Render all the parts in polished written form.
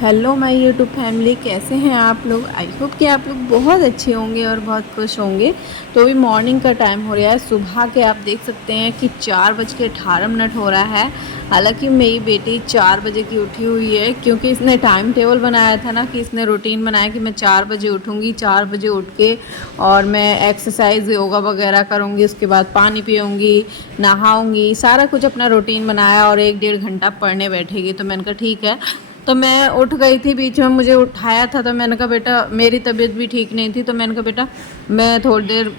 Hello my YouTube family, कैसे हैं आप लोग। आई होप कि आप लोग बहुत अच्छे होंगे और बहुत खुश होंगे। तो अभी मॉर्निंग का टाइम हो रहा है, सुबह के आप देख सकते हैं कि 4:18 हो रहा है। हालांकि मेरी बेटी 4 बजे की उठी हुई है, क्योंकि इसने टाइम टेबल बनाया था ना, कि इसने रूटीन बनाया कि मैं 4 बजे उठूँगी। 4 बजे उठ के और मैं एक्सरसाइज योगा वगैरह करूँगी, उसके बाद पानी पीऊँगी, नहाऊँगी, सारा कुछ अपना रूटीन बनाया और 1-1.5 घंटा पढ़ने बैठेगी। तो मैंने कहा ठीक है। तो मैं उठ गई थी, बीच में मुझे उठाया था, तो मैंने कहा बेटा, मेरी तबीयत भी ठीक नहीं थी, तो मैंने कहा बेटा मैं थोड़ी देर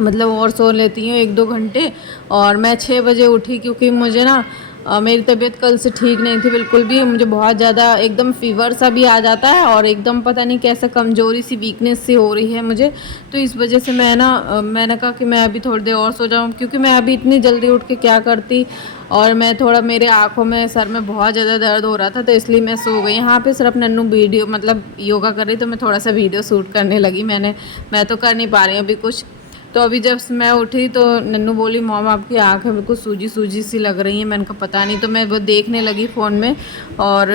मतलब और सो लेती हूँ 1-2 घंटे। और मैं 6 बजे उठी, क्योंकि मुझे ना मेरी तबीयत कल से ठीक नहीं थी बिल्कुल भी। मुझे बहुत ज़्यादा एकदम फीवर सा भी आ जाता है, और एकदम पता नहीं कैसा कमज़ोरी सी, वीकनेस सी हो रही है मुझे। तो इस वजह से मैंने कहा कि मैं अभी थोड़ी देर और सो जाऊँ, क्योंकि मैं अभी इतनी जल्दी उठ के क्या करती। और मैं थोड़ा, मेरे आँखों में, सर में बहुत ज़्यादा दर्द हो रहा था, तो इसलिए मैं सो गई। यहाँ पे सिर्फ नन्नू वीडियो मतलब योगा कर रही, तो मैं थोड़ा सा वीडियो शूट करने लगी। मैं तो कर नहीं पा रही हूँ अभी कुछ। तो अभी जब मैं उठी तो नन्नू बोली, मॉम आपकी आँखें बिल्कुल सूजी सूजी सी लग रही हैं। मैंने कहा पता नहीं। तो मैं वो देखने लगी फ़ोन में, और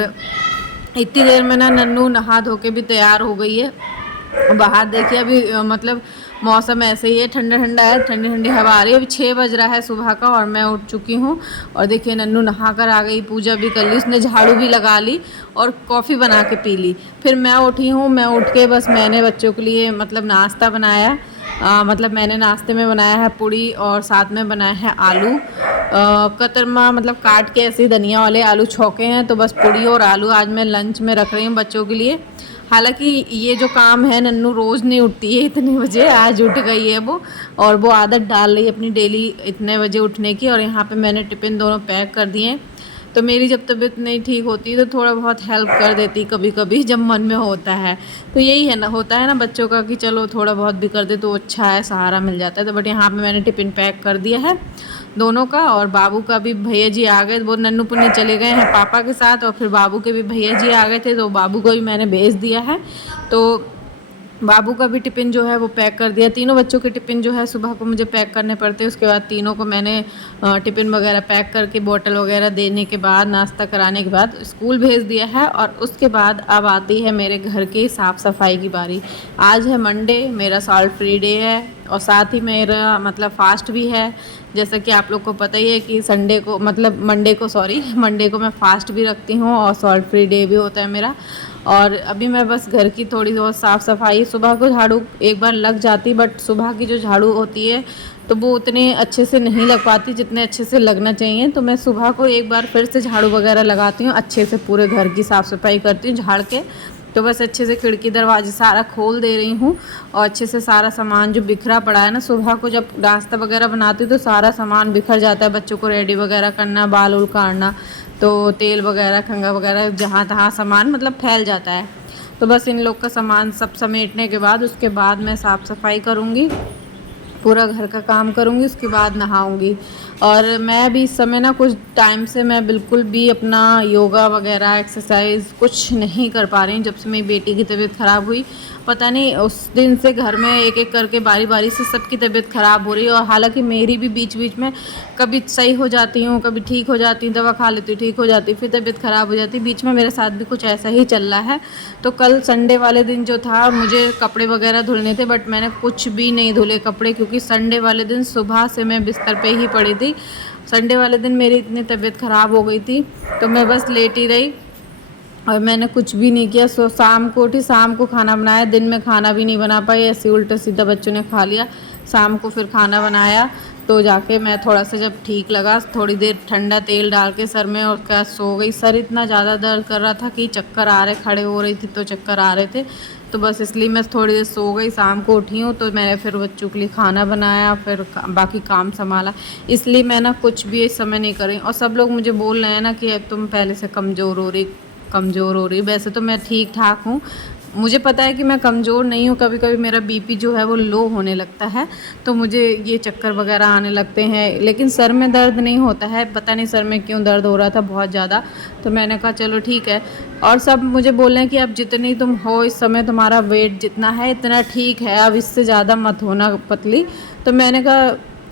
इतनी देर में ना नन्नू नहा धो के भी तैयार हो गई है। बाहर देखिए अभी मतलब मौसम ऐसे ही है, ठंडा ठंडा है, ठंडी ठंडी हवा आ रही है। अभी 6 बज रहा है सुबह का, और मैं उठ चुकी हूँ। और देखिए नन्नू नहा कर आ गई, पूजा भी कर ली, उसने झाड़ू भी लगा ली और कॉफ़ी बना के पी ली। फिर मैं उठी हूँ, मैं उठ के बस मैंने बच्चों के लिए मतलब नाश्ता बनाया। मतलब मैंने नाश्ते में बनाया है पूड़ी, और साथ में बनाया है आलू कतरमा, मतलब काट के ऐसे धनिया वाले आलू छौके हैं। तो बस पूड़ी और आलू आज मैं लंच में रख रही हूँ बच्चों के लिए। हालांकि ये जो काम है, नन्नू रोज़ नहीं उठती है इतने बजे, आज उठ गई है वो। और वो आदत डाल रही है अपनी डेली इतने बजे उठने की। और यहाँ पे मैंने टिफ़िन दोनों पैक कर दिए हैं। तो मेरी जब तबीयत नहीं ठीक होती तो थोड़ा बहुत हेल्प कर देती कभी कभी, जब मन में होता है। तो यही है ना, होता है ना बच्चों का, कि चलो थोड़ा बहुत भी कर दे तो अच्छा है, सहारा मिल जाता है। तो बट यहाँ पे मैंने टिफ़िन पैक कर दिया है दोनों का। और बाबू का भी भैया जी आ गए, वो नन्नू पुन्नी चले गए हैं पापा के साथ, और फिर बाबू के भी भैया जी आ गए थे, तो बाबू को भी मैंने भेज दिया है। तो बाबू का भी टिफ़िन जो है वो पैक कर दिया। तीनों बच्चों के टिफ़िन जो है सुबह को मुझे पैक करने पड़ते हैं। उसके बाद तीनों को मैंने टिफ़िन वगैरह पैक करके, बोतल वगैरह देने के बाद, नाश्ता कराने के बाद स्कूल भेज दिया है। और उसके बाद अब आती है मेरे घर की साफ़ सफाई की बारी। आज है मंडे, मेरा सॉल्ट फ्री डे है, और साथ ही मेरा मतलब फ़ास्ट भी है। जैसा कि आप लोग को पता ही है कि संडे को, मतलब मंडे को मैं फ़ास्ट भी रखती हूँ, और सॉल्ट फ्री डे भी होता है मेरा। और अभी मैं बस घर की थोड़ी बहुत साफ़ सफाई, सुबह को झाड़ू एक बार लग जाती, बट सुबह की जो झाड़ू होती है तो वो उतने अच्छे से नहीं लग पाती जितने अच्छे से लगना चाहिए। तो मैं सुबह को एक बार फिर से झाड़ू वगैरह लगाती हूँ, अच्छे से पूरे घर की साफ़ सफाई करती हूँ झाड़ के। तो बस अच्छे से खिड़की दरवाजे सारा खोल दे रही हूँ, और अच्छे से सारा सामान जो बिखरा पड़ा है ना, सुबह को जब नाश्ता वगैरह बनाती हूँ तो सारा सामान बिखर जाता है, बच्चों को रेडी वगैरह करना, बाल उल काटना, तो तेल वगैरह, खंगा वगैरह, जहाँ तहाँ सामान मतलब फैल जाता है। तो बस इन लोग का सामान सब समेटने के बाद, उसके बाद मैं साफ़ सफाई करूँगी, पूरा घर का काम करूँगी, उसके बाद नहाऊँगी। और मैं अभी इस समय ना कुछ टाइम से मैं बिल्कुल भी अपना योगा वगैरह, एक्सरसाइज कुछ नहीं कर पा रही हूँ, जब से मेरी बेटी की तबीयत ख़राब हुई। पता नहीं उस दिन से घर में एक एक करके बारी बारी से सबकी तबीयत ख़राब हो रही है। और हालांकि मेरी भी बीच बीच में कभी सही हो जाती हूँ, कभी ठीक हो जाती हूँ, दवा खा लेती हूँ, ठीक हो जाती, फिर तबीयत ख़राब हो जाती। बीच में मेरे साथ भी कुछ ऐसा ही चल रहा है। तो कल संडे वाले दिन जो था, मुझे कपड़े वगैरह धुलने थे, बट मैंने कुछ भी नहीं धुले कपड़े, क्योंकि संडे वाले दिन सुबह से मैं बिस्तर पे ही पड़ी थी। संडे वाले दिन मेरी इतनी तबीयत ख़राब हो गई थी, तो मैं बस लेटी रही और मैंने कुछ भी नहीं किया। सो शाम को उठी, शाम को खाना बनाया, दिन में खाना भी नहीं बना पाई, ऐसे उल्टा सीधा बच्चों ने खा लिया। शाम को फिर खाना बनाया, तो जाके मैं थोड़ा सा जब ठीक लगा, थोड़ी देर ठंडा तेल डाल के सर में, और क्या सो गई। सर इतना ज़्यादा दर्द कर रहा था कि चक्कर आ रहे, खड़े हो रही थी तो चक्कर आ रहे थे। तो बस इसलिए मैं थोड़ी देर सो गई। शाम को उठी हूँ तो मैंने फिर बच्चों के लिए खाना बनाया, फिर बाकी काम संभाला। इसलिए मैं ना कुछ भी इस समय नहीं कर रही। और सब लोग मुझे बोल रहे हैं ना कि तुम पहले से कमज़ोर हो रही। वैसे तो मैं ठीक ठाक हूँ, मुझे पता है कि मैं कमज़ोर नहीं हूँ। कभी कभी मेरा बीपी जो है वो लो होने लगता है, तो मुझे ये चक्कर वगैरह आने लगते हैं, लेकिन सर में दर्द नहीं होता है। पता नहीं सर में क्यों दर्द हो रहा था बहुत ज़्यादा। तो मैंने कहा चलो ठीक है। और सब मुझे बोल रहे हैं कि अब जितनी तुम हो इस समय, तुम्हारा वेट जितना है इतना ठीक है, अब इससे ज़्यादा मत होना पतली। तो मैंने कहा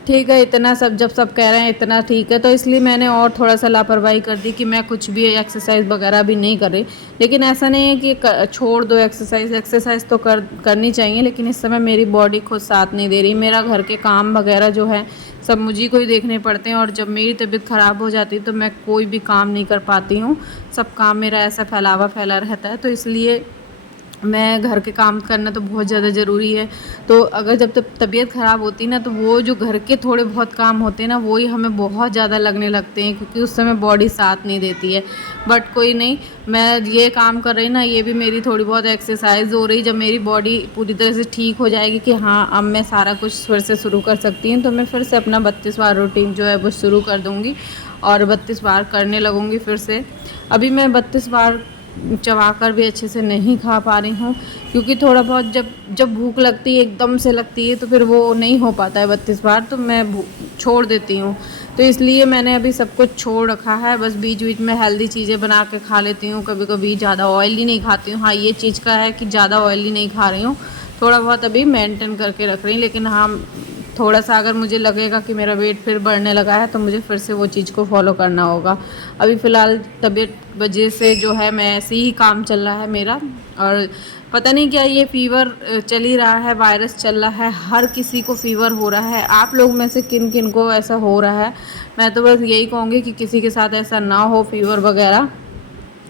ठीक है इतना सब, जब सब कह रहे हैं इतना ठीक है, तो इसलिए मैंने और थोड़ा सा लापरवाही कर दी कि मैं कुछ भी एक्सरसाइज वगैरह भी नहीं कर रही। लेकिन ऐसा नहीं है कि छोड़ दो एक्सरसाइज तो करनी चाहिए, लेकिन इस समय मेरी बॉडी खुद साथ नहीं दे रही। मेरा घर के काम वगैरह जो है सब मुझे को ही देखने पड़ते हैं, और जब मेरी तबीयत ख़राब हो जाती है तो मैं कोई भी काम नहीं कर पाती हूँ। सब काम मेरा ऐसा फैला रहता है, तो इसलिए मैं घर के काम करना तो बहुत ज़्यादा ज़रूरी है। तो अगर जब तक तबीयत ख़राब होती है ना, तो वो जो घर के थोड़े बहुत काम होते हैं ना, वो ही हमें बहुत ज़्यादा लगने लगते हैं, क्योंकि उस समय बॉडी साथ नहीं देती है। बट कोई नहीं, मैं ये काम कर रही ना, ये भी मेरी थोड़ी बहुत एक्सरसाइज हो रही। जब मेरी बॉडी पूरी तरह से ठीक हो जाएगी कि हाँ अब मैं सारा कुछ फिर से शुरू कर सकती हूँ, तो मैं फिर से अपना 32 बार रूटीन जो है वो शुरू कर दूँगी और 32 बार करने लगूँगी फिर से। अभी मैं 32 बार चबाकर भी अच्छे से नहीं खा पा रही हूँ, क्योंकि थोड़ा बहुत जब भूख लगती है एकदम से लगती है, तो फिर वो नहीं हो पाता है 32 बार, तो मैं छोड़ देती हूँ। तो इसलिए मैंने अभी सब कुछ छोड़ रखा है। बस बीच बीच में हेल्दी चीज़ें बना के खा लेती हूँ, कभी कभी ज़्यादा ऑयली नहीं खाती हूँ। हाँ, ये चीज़ का है कि ज़्यादा ऑयली नहीं खा रही हूँ, थोड़ा बहुत अभी मेंटेन करके रख रही हूँ। लेकिन हाँ, थोड़ा सा अगर मुझे लगेगा कि मेरा वेट फिर बढ़ने लगा है, तो मुझे फिर से वो चीज़ को फॉलो करना होगा। अभी फ़िलहाल तबीयत वजह से जो है मैं ऐसे ही काम चल रहा है मेरा, और पता नहीं क्या ये फ़ीवर चल ही रहा है, वायरस चल रहा है, हर किसी को फ़ीवर हो रहा है। आप लोग में से किन किन को ऐसा हो रहा है? मैं तो बस यही कहूँगी कि किसी के साथ ऐसा ना हो फ़ीवर वगैरह,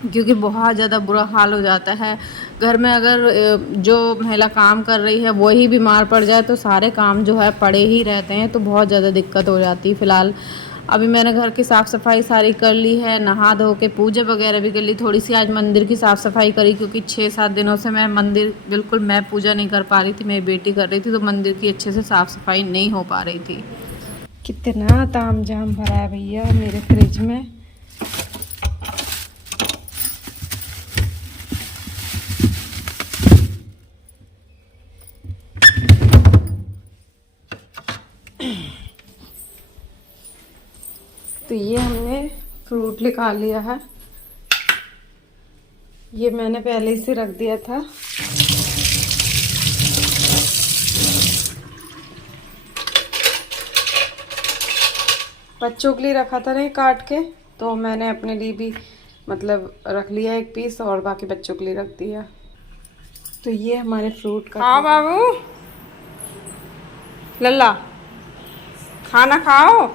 क्योंकि बहुत ज़्यादा बुरा हाल हो जाता है। घर में अगर जो महिला काम कर रही है वही बीमार पड़ जाए, तो सारे काम जो है पड़े ही रहते हैं, तो बहुत ज़्यादा दिक्कत हो जाती है। फ़िलहाल अभी मैंने घर की साफ़ सफाई सारी कर ली है, नहा धो के पूजा वगैरह भी कर ली। थोड़ी सी आज मंदिर की साफ़ सफाई करी, क्योंकि 6-7 दिनों से मैं मंदिर बिल्कुल मैं पूजा नहीं कर पा रही थी, मेरी बेटी कर रही थी, तो मंदिर की अच्छे से साफ़ सफाई नहीं हो पा रही थी। कितना ताम झाम भरा है भैया मेरे फ्रिज में। तो ये हमने फ्रूट निकाल लिया है, ये मैंने पहले ही से रख दिया था। बच्चों के लिए रखा था नहीं काट के, तो मैंने अपने लिए भी मतलब रख लिया एक पीस, और बाकी बच्चों के लिए रख दिया। तो ये हमारे फ्रूट का। हाँ बाबू, लल्ला खाना खाओ,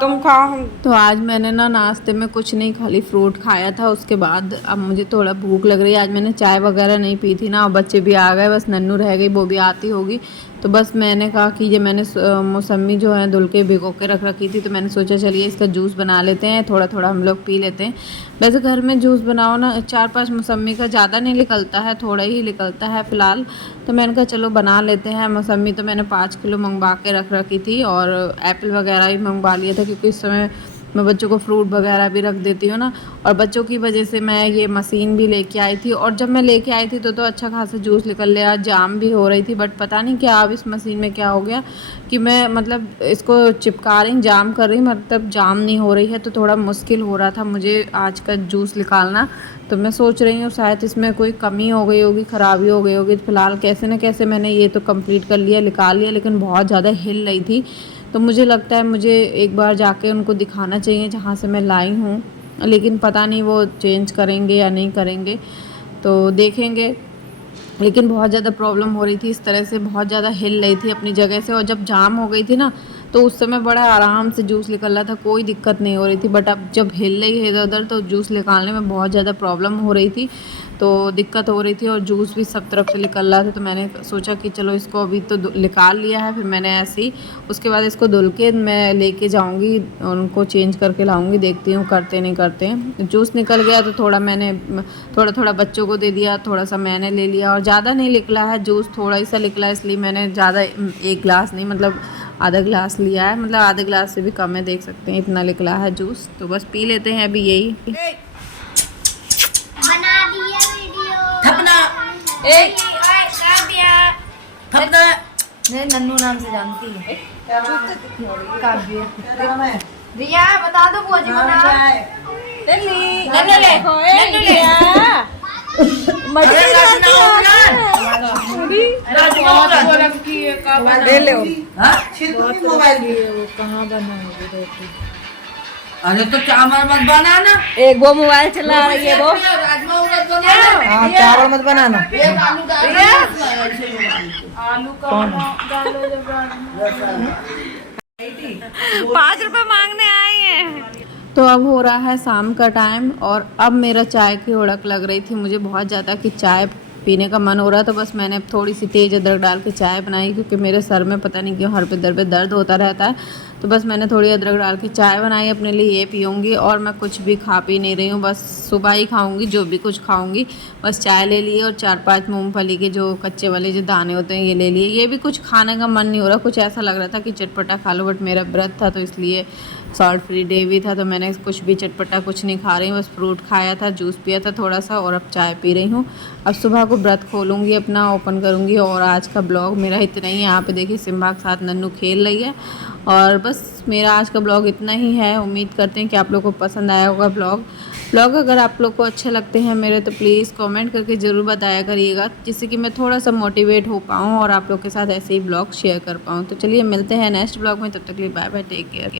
तुम खाओ। तो आज मैंने ना नाश्ते में कुछ नहीं, खाली फ्रूट खाया था। उसके बाद अब मुझे थोड़ा भूख लग रही है। आज मैंने चाय वगैरह नहीं पी थी ना, और बच्चे भी आ गए, बस नन्नू रह गई, वो भी आती होगी। तो बस मैंने कहा कि ये मैंने मौसमी जो है धुल के भिगो के रख रखी थी, तो मैंने सोचा चलिए इसका जूस बना लेते हैं, थोड़ा थोड़ा हम लोग पी लेते हैं। वैसे घर में जूस बनाओ ना, 4-5 मौसमी का ज़्यादा नहीं निकलता है, थोड़ा ही निकलता है फ़िलहाल। तो मैंने कहा चलो बना लेते हैं। मौसमी तो मैंने 5 किलो मंगवा के रख रखी थी, और एप्पल वगैरह भी मंगवा लिया था, क्योंकि इस समय मैं बच्चों को फ्रूट वगैरह भी रख देती हूँ ना। और बच्चों की वजह से मैं ये मशीन भी लेके आई थी, और जब मैं लेके आई थी तो अच्छा खासा जूस निकल लिया, जाम भी हो रही थी। बट पता नहीं क्या अब इस मशीन में क्या हो गया कि मैं मतलब इसको चिपका रही जाम कर रही, मतलब जाम नहीं हो रही है, तो थोड़ा मुश्किल हो रहा था मुझे आज का जूस निकालना। तो मैं सोच रही हूँ शायद इसमें कोई कमी हो गई होगी, ख़राबी हो गई होगी। फ़िलहाल कैसे न कैसे मैंने ये तो कंप्लीट कर लिया, निकाल लिया, लेकिन बहुत ज़्यादा हिल रही थी। तो मुझे लगता है मुझे एक बार जाके उनको दिखाना चाहिए जहाँ से मैं लाई हूँ, लेकिन पता नहीं वो चेंज करेंगे या नहीं करेंगे, तो देखेंगे। लेकिन बहुत ज़्यादा प्रॉब्लम हो रही थी, इस तरह से बहुत ज़्यादा हिल रही थी अपनी जगह से, और जब जाम हो गई थी ना, तो उस समय बड़ा आराम से जूस निकल रहा था, कोई दिक्कत नहीं हो रही थी। बट अब जब हिल रही है इधर उधर, तो जूस निकालने में बहुत ज़्यादा प्रॉब्लम हो रही थी, तो दिक्कत हो रही थी, और जूस भी सब तरफ से निकल रहा था। तो मैंने सोचा कि चलो इसको अभी तो निकाल लिया है, फिर मैंने ऐसे ही उसके बाद इसको धुल के मैं लेके जाऊंगी, उनको चेंज करके लाऊंगी, देखती हूँ करते नहीं करते हैं। जूस निकल गया तो थोड़ा मैंने थोड़ा बच्चों को दे दिया, थोड़ा सा मैंने ले लिया, और ज़्यादा नहीं निकला है जूस, थोड़ा ही सा निकला, इसलिए मैंने ज़्यादा एक गिलास नहीं, मतलब आधा गिलास लिया है, मतलब आधे गिलास से भी कम है, देख सकते हैं इतना निकला है जूस। तो बस पी लेते हैं अभी यही। बना दिया वीडियो। थपना एक कर दिया। थपना मैं नन्नू नाम से जानती है। काव्य। रिया बता दो बुआ जी को नाम। नन्नू ले नन्नू ले। ले ले अरे तो चावल मत बनाना। एक वो मोबाइल चला रही है वो। हाँ चावल मत बनाना। आलू का 5 रुपए मांगने आई है। तो अब हो रहा है शाम का टाइम और अब मेरा चाय की उड़क लग रही थी मुझे बहुत ज़्यादा कि चाय पीने का मन हो रहा था। बस मैंने थोड़ी सी तेज़ अदरक डाल के चाय बनाई क्योंकि मेरे सर में पता नहीं क्यों हर पे दर्द होता रहता है। तो बस मैंने थोड़ी अदरक डाल के चाय बनाई अपने लिए, ये पीऊँगी। और मैं कुछ भी खा पी नहीं रही हूँ, बस सुबह ही खाऊँगी जो भी कुछ खाऊँगी। बस चाय ले लिए और 4-5 मूँगफली के जो कच्चे वाले जो दाने होते हैं ये ले लिए। ये भी कुछ खाने का मन नहीं हो रहा, कुछ ऐसा लग रहा था कि चटपटा खा लो, बट मेरा व्रत था तो इसलिए सॉल्ट फ्री डे भी था तो मैंने कुछ भी चटपटा कुछ नहीं खा रही हूँ। बस फ्रूट खाया था, जूस पिया था थोड़ा सा और अब चाय पी रही हूँ। अब सुबह को व्रत खोलूँगी अपना, ओपन करूँगी। और आज का ब्लॉग मेरा इतना ही है। यहाँ पे देखिए सिम्बा के साथ नन्नू खेल रही है। और बस मेरा आज का ब्लॉग इतना ही है। उम्मीद करते हैं कि आप लोग को पसंद आया होगा ब्लॉग। अगर आप लोग को अच्छे लगते हैं मेरे तो प्लीज़ कमेंट करके ज़रूर बताया करिएगा, जिससे कि मैं थोड़ा सा मोटिवेट हो पाऊँ और आप लोग के साथ ऐसे ही ब्लॉग शेयर कर पाऊँ। तो चलिए मिलते हैं नेक्स्ट ब्लॉग में, तब तक के लिए बाय बाय, टेक केयर।